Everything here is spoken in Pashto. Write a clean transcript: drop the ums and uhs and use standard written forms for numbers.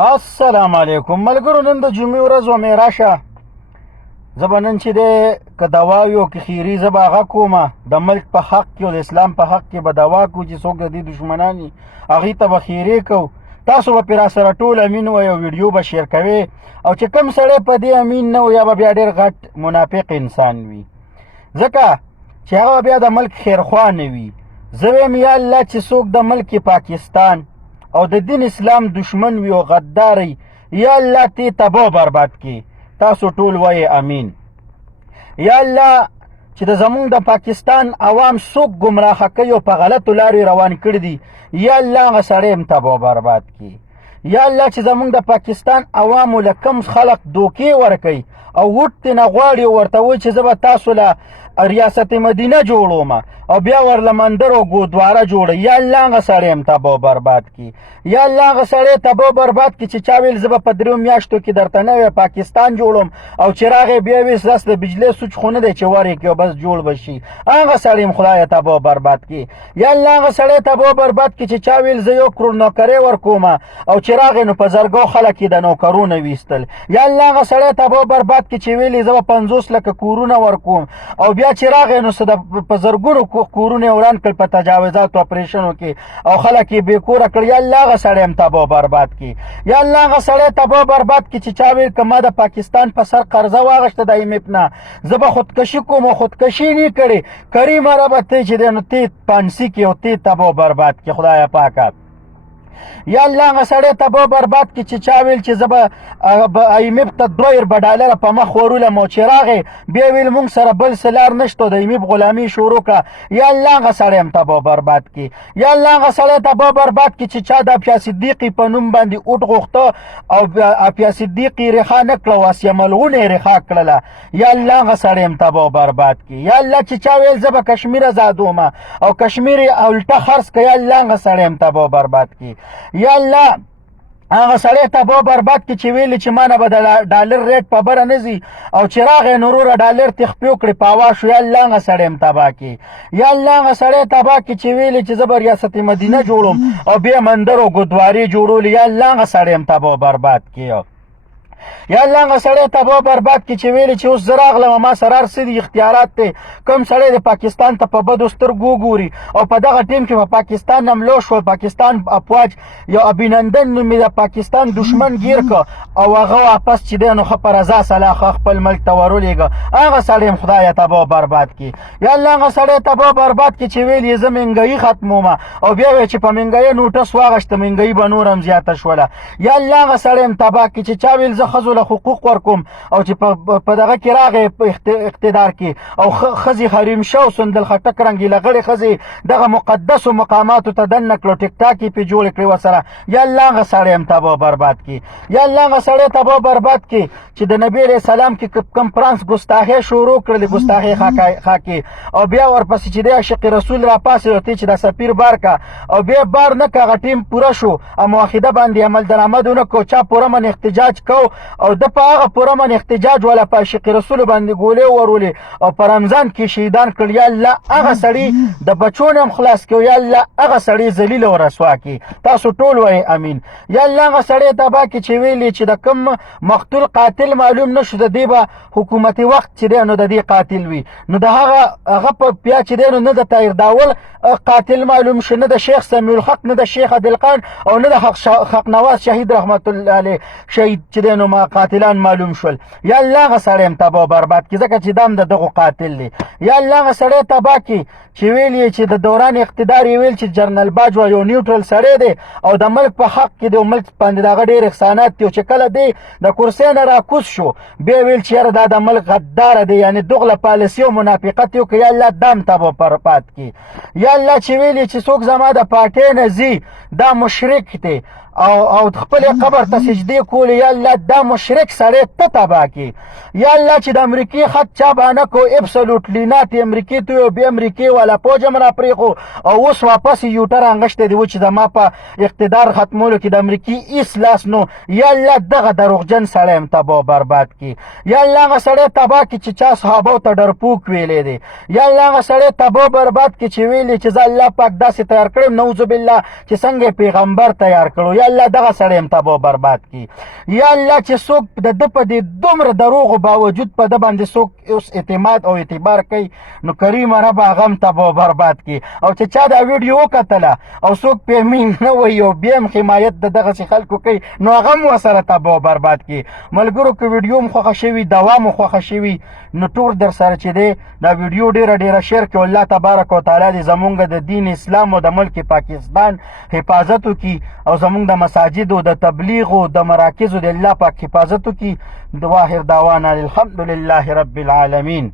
السلام علیکم ملګرو. نن د جمعې ورځ و مې راشه زه به نن چې دی که دوا وي او که خیري زه به هغه کومه د ملک په حق کې او د اسلام په حق کې به دوا کوو چې څوک د دې دشمنان وي هغوی ته به خیرې کوو. تاسو به پرې راسره ټول امین وئ او ویډیو به شیر کوئ او چې کوم سړی په دې امین نه و یا به بیا ډېر غټ منافق انسان وي ځکه چې هغه بیا د ملک خیرخوا نه وي. زه وایم یا الله چې څوک د ملک پاکستان او د دین اسلام دشمن وي او غداري یا الله تی تباه برباد کی. تاسو ټول وایي امین. یا الله چې د زمونږ د پاکستان عوام څوک ګمراه کوي او په غلطو لارې روان کړي دي یا الله هغه سړی هم تباه برباد کی. یا الله چې زمونږ د پاکستان عوامو له کم خلق دوکې ورکوي او وټ ترې نه غواړي ورته وایي چې زه به تاسو له ریاست مدینه جوړوم او بیا ورله مندر او ګودواره جوړه یا الله هغه سړی هم تباه برباد کی. یا الله هغه سړی تباه برباد کی چې چا ویل زه به په 3 میاشتو کې درته نوی پاکستان جوړوم او چې راغی بیا ویس داس د بجلۍ سوچ خو نه دی چې ور یې کړي او بس جوړ به شي. هغه سړی هم خدایه تباه برباد کی. یا الله هغه سړی تباه برباد کی چې چا ویل زه 1 کروڑ نوکرۍ ورکوم او چې راغی نو په زرګو خلک یې د نوکرونه ویستل. یا الله هغه سړی تباه برباد کی چې ویلې زه به 50 لکه کورونه ورکوم او بیا چې راغی نو څه د په زرګونو کورونه یې وران کړل په تجاوزاتو اپریشنو کې او خلک یې بې کوره کړل. یا الله هغه سړی هم تباه برباد کی. یا الله هغه سړی تباه برباد کی چې چا ویل که ما د پاکستان په سر قرضه واغېسته د IMF نه زه به خودکشي کوم او خودکشي نه کړې کریمه ربه تی چې دی نو تی پانسي کې او تی تباه برباد کی خدایه پاکه. یا الله هغه سړی تباه برباد کی چې چا ویل چې زه به IMF ته 2 اربه ډالره په مخ ورولم او چې راغی بیا ویل مونږ سره بل څه لار نشته د IMF غلامي شروع کړه. یا الله هغه سړی هم تباه برباد کی. یا الله هغه سړی تباه برباد کی چې چا د افیا صدیقي په نوم باندې اوټ غوښته او افیا صدیقي رخا نه کړه واسیه ملغونه یې رخا کړله. یا الله هغه سړی هم تباه برباد کی. یا الله چې چا ویل زه به کشمیر ازادوم او کشمیر یې الټه خرڅ کړه یا الله هغه سړی هم تباه برباد کی. یا الله هغه سړی تباه برباد کی چې ویلې چې ما نه به د ډالر ریټ په بره نه ځي او چې راغی نو وروره ډالر تخپیو کړې په هوا شو. یا الله هغه سړی هم تباه کی. یا الله هغه سړی تباه کی چې ویلې چې زه به ریاست مدینه جوړوم او بیا مندر او ګودوارې جوړولې. یا الله هغه سړی هم تباه برباد کی. یا الله هغه سړی تباه برباد کی چې ویلې چې اوس زه راغلم ما سره هر څه دي اختیارات دی کوم سړی د پاکستان ته په بدو سترګو ګوري او په دغه ټیم کې په پاکستان حمله شو. پاکستان افواج یا ابینندن نومې د پاکستان دشمن گیر که او هغه واپس چې دی نو ښه په رضا صلاح خپل ملک ته ورولېږه. هغه سړی هم خدایه تباه برباد کی. یا الله هغه سړی تباه برباد کی چې ویل یې زه مهنګایي ختموم او بیا وایي چې په مهنګایۍ نوټس واغېسته مهنګایي به نور هم زیاته شوله. یا الله هغه سړی هم تباه کی چې چا ویل زه ښځو له حقوق ورکوم او چې په دغه کې راغی په اقتدار کې او ښځې حریم شه او سندل خټک رنګیله غړې ښځې دغه مقدسو مقاماتو ته دننه کړو ټیک ټاک یې پرې جوړې کړې ورسره. یا الله هغه سړی هم تباه برباد کی. یا الله هغه سړی تباه برباد کی چې د نبي علیه السلام کې کنفرانس ګستاخۍ شروع کړلې ګستاخۍ خاکې او بیا ورپسې چې دی عاشق رسول راپاسېد ته چې د سفیر بار کا او بیا بار نه که هغه ټیم پوره شو او معاهده باندې عمل درآمد ونه کړو چا پوره من احتجاج کو او د په هغه پوره من احتجاج والا په عاشق رسول باندې ګولې ورولې او په رمضان کې شهیدان کړل. یا الله هغه سړي د بچو نه هم خلاص کړو. یا الله هغه سړي ذلیل او رسوا کی. تاسو ټول وایئ امین. یا الله هغه سړی تباه کی چې ویلې چې د کوم مقتول قاتل معلوم نشو د دې به حکومتي وخت چې دی نو د دې قاتل وي نو د هغه په بیا چې دی نو نه د طاهر داول قاتل معلوم شو نه د شیخ سمیع الحق نه د شیخ عادلقان او نه د حق نواز شهید رحمت الله علیه شهید چې دی نو ما قاتلان معلوم شول. یا الله هغه سړی هم تباه برباد کی ځکه چې دام د دغو قاتل دی. یا الله هغه سړی تباه کی چې ویل چې د دوران اقتدار یې ویل چې جنرال باجوه یو نیوټرل سړی دی او د ملک په حق کې د ملک باندې دغه ډېر احسانات دي او چې کله دی د کرسۍ نه راکوز شو بیا ویل چې یاره دا د ملک غداره دی یعنې دغله پالیسي او منافقت یې وکړه. یا الله دام تباه برباد کی. یا الله چې ویلې چې څوک زما د پارټۍ نه ځي دا مشرک دی او خپل قبر ته سجدې کولې. یا الله دا مشرک سړی ته تباه کی. یا الله چې د امریکې خط چا بانه کو ابسلوټلی نات امریکې ته یو بیا امریکې والا پوج هم راپرېښو او اوس واپس یوټر انغشتی دی و چې زما په اقتدار ختمولو کې د امریکې هېڅ لاس نو. یا الله دغه دروغجن سړی هم تباه برباد کی. یا الله هغه سړی تباه کی چې چا صحابو ته ډرپوک ویلی دی. یا الله هغه سړی تباه برباد کی چې ویلي چې زه الله پاک داسې تیار کړم نعوذ بالله چې څنګه پیغمبر تیار کړو. یا الله دغه سړی هم تباه برباد کړي. یا الله چې څوک د ده په دې دومره دروغو باوجود په ده باندې څوک اوس اعتماد او اعتبار کوي نو کریم رب هغه هم تباه برباد کړي. او چې چا دا ویډیو وکتله او څوک پې مین نه وایي او بیا هم حمایت د دغسې خلکو کوي نو هغه هم ورسره تباه برباد کړي. ملګرو که ویډیو م خوښه شوي دوا مو خوښه شوي نو ټول در سره چې دی دا ویډیو ډېره شیر کړي. الله تبارک وتعالی دې زمونږ د دین اسلام او د ملک پاکستان حفاظت وکړي او زمونږ د مساجدو د تبلیغو د مراکزو د الله پاک حفاظت وکړي. واخر دعوانا الحمد لله رب العالمین.